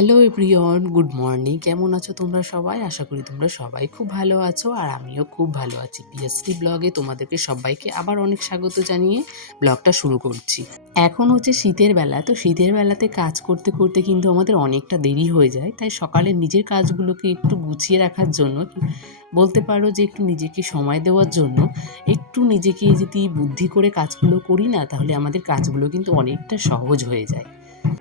Hello everyone, good morning. কেমন আছো তোমরা সবাই? আশা করি তোমরা সবাই খুব ভালো আছো আর আমিও খুব ভালো আছি। পিএসটি ব্লগে তোমাদেরকে সবাইকে আবার অনেক স্বাগত জানিয়ে ব্লগটা শুরু করছি। এখন হচ্ছে শীতের বেলা, তো শীতের বেলাতে কাজ করতে করতে কিন্তু আমাদের অনেকটা দেরি হয়ে যায়। তাই সকালে নিজের কাজগুলোকে একটু গুছিয়ে রাখার জন্য বলতে পারো যে একটু নিজেকে সময় দেওয়ার জন্য একটু নিজেকে যদি বুদ্ধি করে কাজগুলো করি না, তাহলে আমাদের কাজগুলো কিন্তু অনেকটা সহজ হয়ে যায়।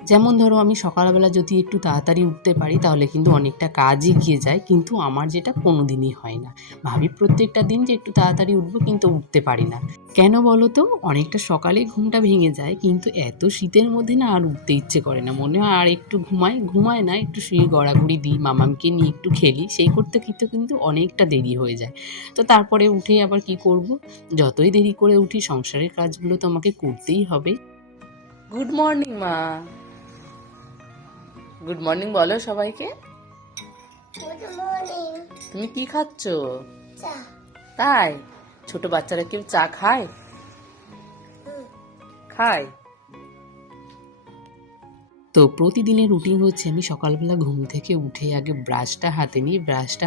যেমন ধরো আমি সকালবেলা যদি একটু তাড়াতাড়ি উঠতে পারি তাহলে কিন্তু অনেকটা কাজই এগিয়ে যায়, কিন্তু আমার যেটা কোনো দিনই হয় না। ভাবি প্রত্যেকটা দিন যে একটু তাড়াতাড়ি উঠবো, কিন্তু উঠতে পারি না। কেন বলো তো? অনেকটা সকালেই ঘুমটা ভেঙে যায়, কিন্তু এত শীতের মধ্যে না আর উঠতে ইচ্ছে করে না। মনে হয় আর একটু ঘুমায় না, একটু শুয়ে গড়াগড়ি দিই, মামামকে নিয়ে একটু খেলি, সেই করতে করতে কিন্তু অনেকটা দেরি হয়ে যায়। তো তারপরে উঠে আবার কি করব? যতই দেরি করে উঠি সংসারের কাজগুলো তো আমাকে করতেই হবে। গুড মর্নিং মা। গুড মর্নিং বলো সবাইকে। Good morning. তুমি কি খাচ্ছ? চা। তাই? ছোট বাচ্চারা কেউ চা খায়? খায়। তো প্রতিদিনের রুটিন হচ্ছে আমি সকালবেলা ঘুম থেকে উঠে আগে ব্রাশটা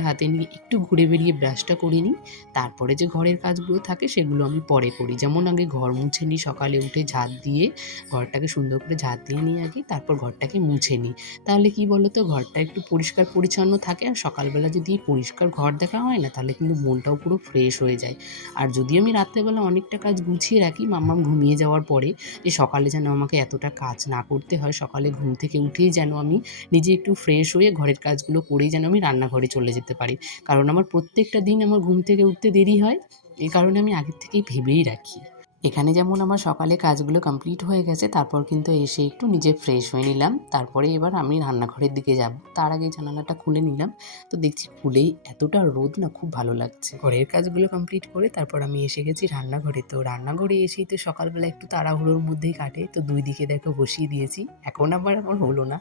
হাতে নিয়ে একটু ঘুরে বেরিয়ে ব্রাশটা করে নিই। তারপরে যে ঘরের কাজগুলো থাকে সেগুলো আমি পরে করি। যেমন আগে ঘর মুছে নিই, সকালে উঠে ঝাঁট দিয়ে ঘরটাকে সুন্দর করে ঝাঁট দিয়ে নিই আগে, তারপর ঘরটাকে মুছে নিই। তাহলে কি বলো তো, ঘরটা একটু পরিষ্কার পরিচ্ছন্ন থাকে। আর সকালবেলা যদি পরিষ্কার ঘর দেখা হয় না, তাহলে কিন্তু মনটাও পুরো ফ্রেশ হয়ে যায়। আর যদি আমি রাত্রেবেলা অনেকটা কাজ গুছিয়ে রাখি মাম্মাম ঘুমিয়ে যাওয়ার পরে, যে সকালে যেন আমাকে এতটা কাজ না করতে হয়, সকালে ঘুম থেকে উঠেই যেন আমি নিজে একটু ফ্রেশ হয়ে ঘরের কাজগুলো করেই যেন আমি রান্নাঘরে চলে যেতে পারি। কারণ আমার প্রত্যেকটা দিন আমার ঘুম থেকে উঠতে দেরি হয়, এই কারণে আমি আগের থেকেই ভেবেই রাখি। এখানে যেমন আমার সকালে কাজগুলো কমপ্লিট হয়ে গেছে, তারপর কিন্তু এসে একটু নিজে ফ্রেশ হয়ে নিলাম। তারপরে এবার আমি রান্নাঘরের দিকে যাব। তার আগে জানালাটা খুলে নিলাম। তো দেখছি খুলেই এতটা রোদ না, খুব ভালো লাগছে। ঘরের কাজগুলো কমপ্লিট করে তারপর আমি এসে গেছি রান্নাঘরে। তো রান্নাঘরে এসেই তো সকালবেলা একটু তাড়াহুড়োর মধ্যেই কাটে। তো ২ দিকে দেখো বসিয়ে দিয়েছি। এখন আবার আমার হলো না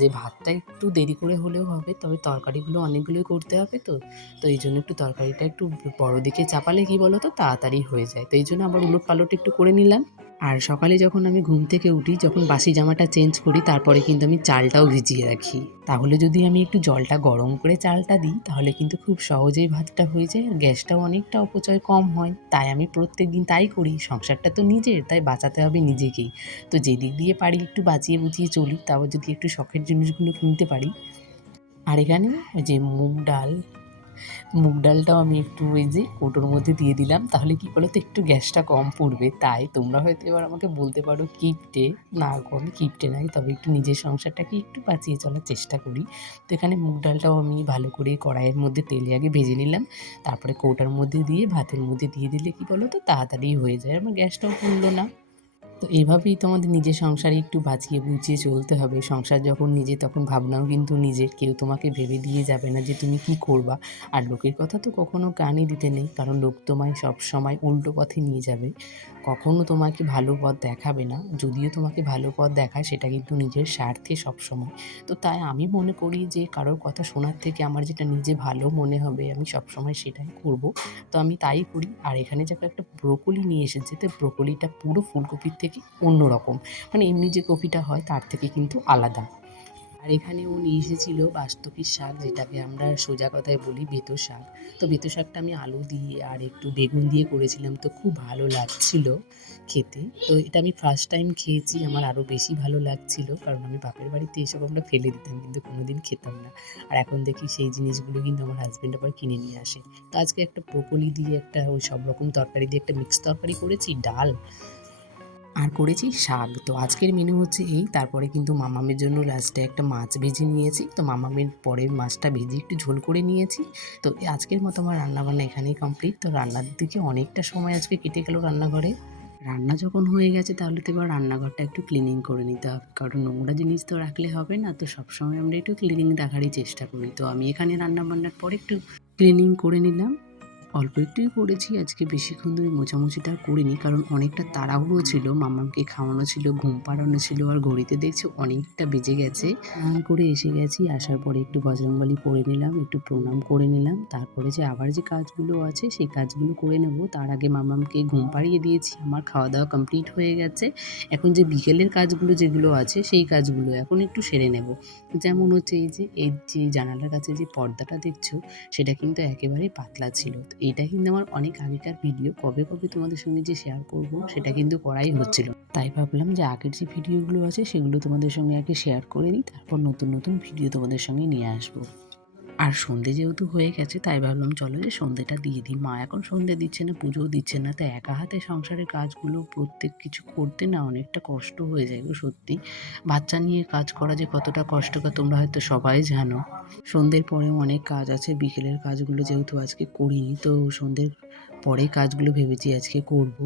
যে ভাতটা একটু দেরি করে হলেও হবে, তবে তরকারিগুলো অনেকগুলোই করতে হবে তো। তো এইজন্য একটু তরকারিটা একটু বড় দিকে চাপালে কি বলো তো, তাড়াতাড়ি হয়ে যায়। তো এইজন্য আবার উলটপালট একটু করে নিলাম। আর সকালে যখন আমি ঘুম থেকে উঠি, যখন বাসি জামাটা চেঞ্জ করি, তারপরে কিন্তু আমি চালটাও ভিজিয়ে রাখি। তাহলে যদি আমি একটু জলটা গরম করে চালটা দিই, তাহলে কিন্তু খুব সহজেই ভাতটা হয়ে যায় আর গ্যাসটাও অনেকটা অপচয় কম হয়। তাই আমি প্রত্যেকদিন তাই করি। সংসারটা তো নিজের, তাই বাঁচাতে হবে নিজেকেই। তো যেদিক দিয়ে পারি একটু বাঁচিয়ে বুঝিয়ে চলি, তাও যদি একটু শখের জিনিসগুলো কিনতে পারি। আর এখানে ওই যে মুগ ডালটাও আমি একটু ওই যে কৌটোর মধ্যে দিয়ে দিলাম। তাহলে কি বলো তো, একটু গ্যাসটা কম পড়বে। তাই তোমরা হয়তো এবার আমাকে বলতে পারো কিপ্টে। না গো, আমি কিপ্টে নাই, তবে একটু নিজের সংসারটাকে একটু বাঁচিয়ে চলার চেষ্টা করি। তো এখানে মুগ ডালটাও আমি ভালো করে কড়াইয়ের মধ্যে তেলে আগে ভেজে নিলাম। তারপরে কৌটার মধ্যে দিয়ে ভাতের মধ্যে দিয়ে দিলে কি বলো তো, তাড়াতাড়ি হয়ে যায়, আমার গ্যাসটাও পুড়লো না। তো এভাবেই তো আমাদের নিজের সংসারে একটু বাঁচিয়ে বুঝিয়ে চলতে হবে। সংসার যখন নিজে, তখন ভাবনাও কিন্তু নিজের। কেউ তোমাকে ভেবে দিয়ে যাবে না যে তুমি কি করবা। আর লোকের কথা তো কখনো কানই দিতে নেই, কারণ লোক তোমায় সবসময় উল্টো পথে নিয়ে যাবে। কখনো তোমাকে ভালো পথ দেখাবে না। যদিও তোমাকে ভালো পথ দেখায়, সেটা কিন্তু নিজের স্বার্থে সবসময়। তো তাই আমি মনে করি যে কারোর কথা শোনার থেকে আমার যেটা নিজে ভালো মনে হবে আমি সবসময় সেটাই করব। তো আমি তাই করি। আর এখানে দেখো একটা ব্রোকলি নিয়ে এসেছে। তো ব্রোকলিটা পুরো ফুলকপির থেকে অন্য রকম, মানে এমনি যে কপিটা হয় তার থেকে কিন্তু আলাদা। আর এখানে ও নিয়ে এসেছিল বাসন্তীর শাক, যেটাকে আমরা সোজা কথায় বলি বেতো শাক। তো বেতো শাকটা আমি আলু দিয়ে আর একটু বেগুন দিয়ে করেছিলাম, তো খুব ভালো লাগছিল খেতে। তো এটা আমি ফার্স্ট টাইম খেয়েছি, আমার আরও বেশি ভালো লাগছিল, কারণ আমি বাপের বাড়িতে এসব আমরা ফেলে দিতাম কিন্তু কোনোদিন খেতাম না। আর এখন দেখি সেই জিনিসগুলো কিন্তু আমার হাজব্যান্ড আবার কিনে নিয়ে আসে। তো আজকে একটা ব্রোকলি দিয়ে একটা ওই সব রকম তরকারি দিয়ে একটা মিক্স তরকারি করেছি, ডাল আর করেছি শাক। তো আজকের মেনু হচ্ছে এই। তারপরে কিন্তু মামামের জন্য লাস্টে একটা মাছ ভেজে নিয়েছি। তো মামামের পরে মাছটা ভেজে একটু ঝোল করে নিয়েছি। তো আজকের মতো আমার রান্নাবান্না এখানেই কমপ্লিট। তো রান্নার দিকে অনেকটা সময় আজকে কেটে গেল রান্নাঘরে। রান্না যখন হয়ে গেছে তাহলে তো এবার রান্নাঘরটা একটু ক্লিনিং করে নিতে হবে, কারণ নোংরা জিনিস তো রাখলে হবে না। তো সবসময় আমরা একটু ক্লিনিং রাখারই চেষ্টা করি। তো আমি এখানে রান্নাবান্নার পরে একটু ক্লিনিং করে নিলাম। অল্প একটুই করেছি আজকে, বেশিক্ষণ ধরে মোছামুছিটা আর করিনি, কারণ অনেকটা তাড়াহুড়ো ছিল। মাম্মামকে খাওয়ানো ছিল, ঘুম পাড়ানো ছিল, আর ঘড়িতে দেখছি অনেকটা বেজে গেছে। স্নান করে এসে গেছি, আসার পরে একটু বজরংবলী পড়ে নিলাম, একটু প্রণাম করে নিলাম, তারপরে যে আবার যে কাজগুলো আছে সেই কাজগুলো করে নেব। তার আগে মাম্মামকে ঘুম পাড়িয়ে দিয়েছি, আমার খাওয়া দাওয়া কমপ্লিট হয়ে গেছে। এখন যে বিকেলের কাজগুলো যেগুলো আছে সেই কাজগুলো এখন একটু সেরে নেব। যেমন হচ্ছে এই যে জানালার কাছে যে পর্দাটা দেখছো, সেটা কিন্তু একেবারেই পাতলা ছিল। তো এইটা কিন্তু আমার অনেক আগেকার ভিডিও, কবে তোমাদের সঙ্গে যে শেয়ার করব সেটা কিন্তু করাই হচ্ছিল। তাই ভাবলাম যে আগের যে ভিডিওগুলো আছে সেগুলো তোমাদের সঙ্গে আগে শেয়ার করে নিই, তারপর নতুন ভিডিও তোমাদের সঙ্গে নিয়ে আসবো। আর সন্ধে যেহেতু হয়ে গেছে তাই ভাবলাম চলো যে সন্ধেটা দিয়ে দিই। মা এখন সন্ধে দিচ্ছে না, পুজোও দিচ্ছে না, তাই একা হাতে সংসারের কাজগুলো প্রত্যেক কিছু করতে না অনেকটা কষ্ট হয়ে যায় গো সত্যি। বাচ্চা নিয়ে কাজ করা যে কতটা কষ্টকর তোমরা হয়তো সবাই জানো। সন্ধ্যের পরেও অনেক কাজ আছে, বিকেলের কাজগুলো যেহেতু আজকে করিনি, তো সন্ধ্যের পরে কাজগুলো ভেবেছি আজকে করব।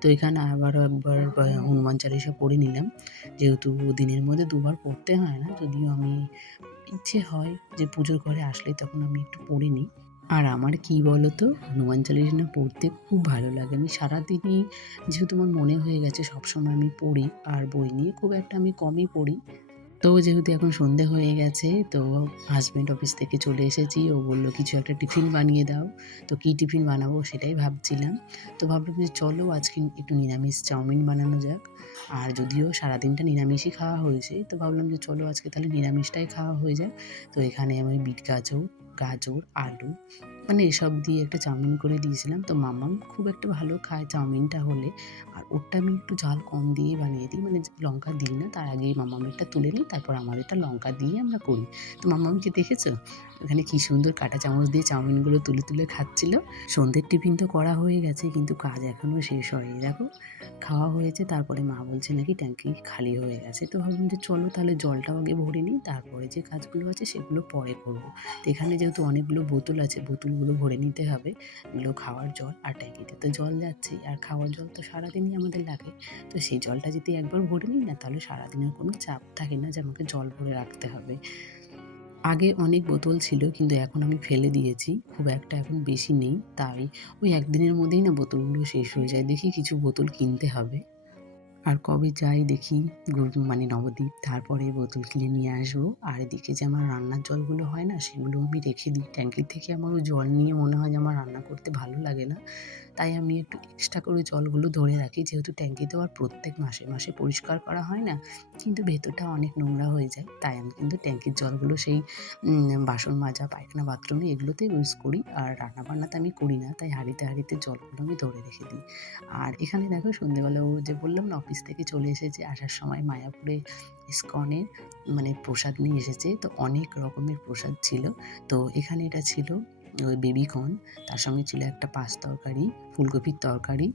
তো এখানে আবার একবার হনুমান চালিসা পড়ে নিলাম, যেহেতু দিনের মধ্যে দুবার পড়তে হয় না, যদিও আমি ইচ্ছে হয় যে পুজোর ঘরে আসলেই তখন আমি একটু পড়ে নিই। আর আমার কি বলতো, হনুমান চালিসা না পড়তে খুব ভালো লাগে। আমি সারাদিনই যেহেতু আমার মনে হয়ে গেছে সবসময় আমি পড়ি, আর বই নিয়ে খুব একটা আমি কমই পড়ি। তো যেহেতু এখন সন্ধে হয়ে গেছে, তো হাজব্যান্ড অফিস থেকে চলে এসেছি, ও বলল কিছু একটা টিফিন বানিয়ে দাও। তো কী টিফিন বানাবো সেটাই ভাবছিলাম। তো ভাবলাম যে চলো আজকে একটু নিরামিষ চাউমিন বানানো যাক। আর যদিও সারাদিনটা নিরামিষই খাওয়া হয়েছে, তো ভাবলাম যে চলো আজকে তাহলে নিরামিষটাই খাওয়া হয়ে যাক। তো এখানে আমি বিট গাজর, আলু মানে এসব দিয়ে একটা চাউমিন করে দিয়েছিলাম। তো মাম্মাম খুব একটা ভালো খায় চাউমিনটা হলে, আর ওরটা আমি একটু ঝাল কম দিয়েই বানিয়ে দিই, মানে লঙ্কা দিই না, তার আগেই মামামেরটা তুলে নিই, তারপর আমাদেরটা লঙ্কা দিয়ে আমরা করি। তো মামামকে দেখেছো ওখানে কি সুন্দর কাঁটা চামচ দিয়ে চাউমিনগুলো তুলে খাচ্ছিল। সন্ধ্যের টিফিন তো করা হয়ে গেছে, কিন্তু কাজ এখনও শেষ হয়নি। দেখো খাওয়া হয়েছে, তারপরে মা বলছে নাকি ট্যাঙ্কি খালি হয়ে গেছে। তো ভাবলাম যে চলো তাহলে জলটাও আগে ভরে নিই, তারপরে যে কাজগুলো আছে সেগুলো পরে করবো। তো এখানে যেহেতু অনেকগুলো বোতল আছে, বোতলগুলো ভরে নিতে হবে। এগুলো খাওয়ার জল, আর ট্যাঙ্কিতে তো জল যাচ্ছেই, আর খাওয়ার জল তো সারাদিনই আমাদের লাগে। তো সেই জলটা যদি একবার ভরে নিই না, তাহলে সারাদিনের কোনো চাপ থাকে না যে আমাকে জল ভরে রাখতে হবে। আগে অনেক বোতল ছিল, কিন্তু এখন আমি ফেলে দিয়েছি, খুব একটা এখন বেশি নেই, তাই ওই একদিনের মধ্যেই না বোতলগুলো শেষ হয়ে যায়। দেখি কিছু বোতল কিনতে হবে। আর কবে যাই দেখি মানে নবদ্বীপ, তারপরে বোতল কিনে নিয়ে আসবো। আর এদিকে যে আমার রান্নার জলগুলো হয় না, সেগুলো আমি রেখে দিই ট্যাঙ্কির থেকে। আমার ওই জল নিয়ে মনে হয় যে আমার রান্না করতে ভালো লাগে না, তাই আমি একটু এক্সট্রা করে জলগুলো ধরে রাখি। যেহেতু ট্যাঙ্কিতে আর প্রত্যেক মাসে পরিষ্কার করা হয় না, কিন্তু ভেতরটা অনেক নোংরা হয়ে যায়, তাই আমি কিন্তু ট্যাঙ্কির জলগুলো সেই বাসন মাজা, পায়খানা, বাথরুমে এগুলোতে ইউজ করি। আর রান্নাবান্নাতে আমি করি না, তাই হাঁড়িতে জলগুলো আমি ধরে রেখে দিই। আর এখানে দেখো সন্ধ্যেবেলা ও যে বললাম না অফিস থেকে চলে এসেছে, আসার সময় মায়াপুরে ইসকনের মানে প্রসাদ নিয়ে এসেছে। তো অনেক রকমের প্রসাদ ছিল। তো এখানে এটা ছিল ওই বেবিকর্ন, তার সঙ্গে ছিল একটা পাঁচ তরকারি, ফুলকপির তরকারি,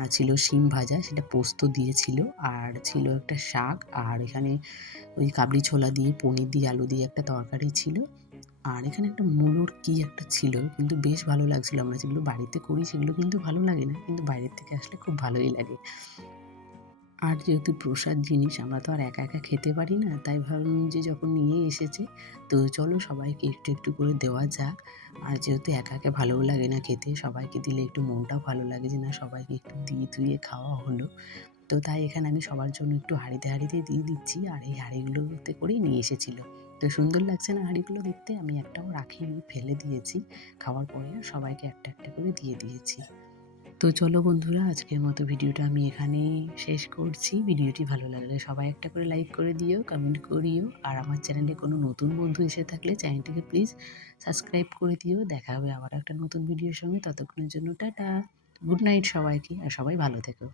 আর ছিল শিম ভাজা, সেটা পোস্ত দিয়েছিল, আর ছিল একটা শাক, আর এখানে ওই কাবলি ছোলা দিয়ে পনির দিয়ে আলু দিয়ে একটা তরকারি ছিল। আর এখানে একটা মূলোর কি একটা ছিল, কিন্তু বেশ ভালো লাগছিল। আমরা যেগুলো বাড়িতে করি সেগুলো কিন্তু ভালো লাগে না, কিন্তু বাইরের থেকে আসলে খুব ভালোই লাগে। আর যেহেতু প্রসাদ জিনিস আমরা তো আর একা খেতে পারি না, তাই ভাবলাম যে যখন নিয়ে এসেছে, তো চলো সবাইকে একটু করে দেওয়া যাক। আর যেহেতু একা ভালোও লাগে না খেতে, সবাইকে দিলে একটু মনটাও ভালো লাগে যে না সবাইকে একটু দিয়ে ধুয়ে খাওয়া হলো। তো তাই এখানে আমি সবার জন্য একটু হাঁড়িতে দিয়ে দিচ্ছি, আর এই হাঁড়িগুলোতে করেই নিয়ে এসেছিল। তো সুন্দর লাগছে না হাঁড়িগুলো দেখতে, আমি একটাও রাখিনি, ফেলে দিয়েছি। খাওয়ার পরে আর সবাইকে একটা করে দিয়ে দিয়েছি। তো চলো বন্ধুরা, আজকের মতো ভিডিওটা আমি এখানেই শেষ করছি। ভিডিওটি ভালো লাগলে সবাই একটা করে লাইক করে দিও, কমেন্ট করিও, আর আমার চ্যানেলে কোনো নতুন বন্ধু এসে থাকলে চ্যানেলটিকে প্লিজ সাবস্ক্রাইব করে দিও। দেখা হবে আবার একটা নতুন ভিডিওর সঙ্গে, ততক্ষণের জন্য টাটা, গুড নাইট সবাইকে, আর সবাই ভালো থেকো।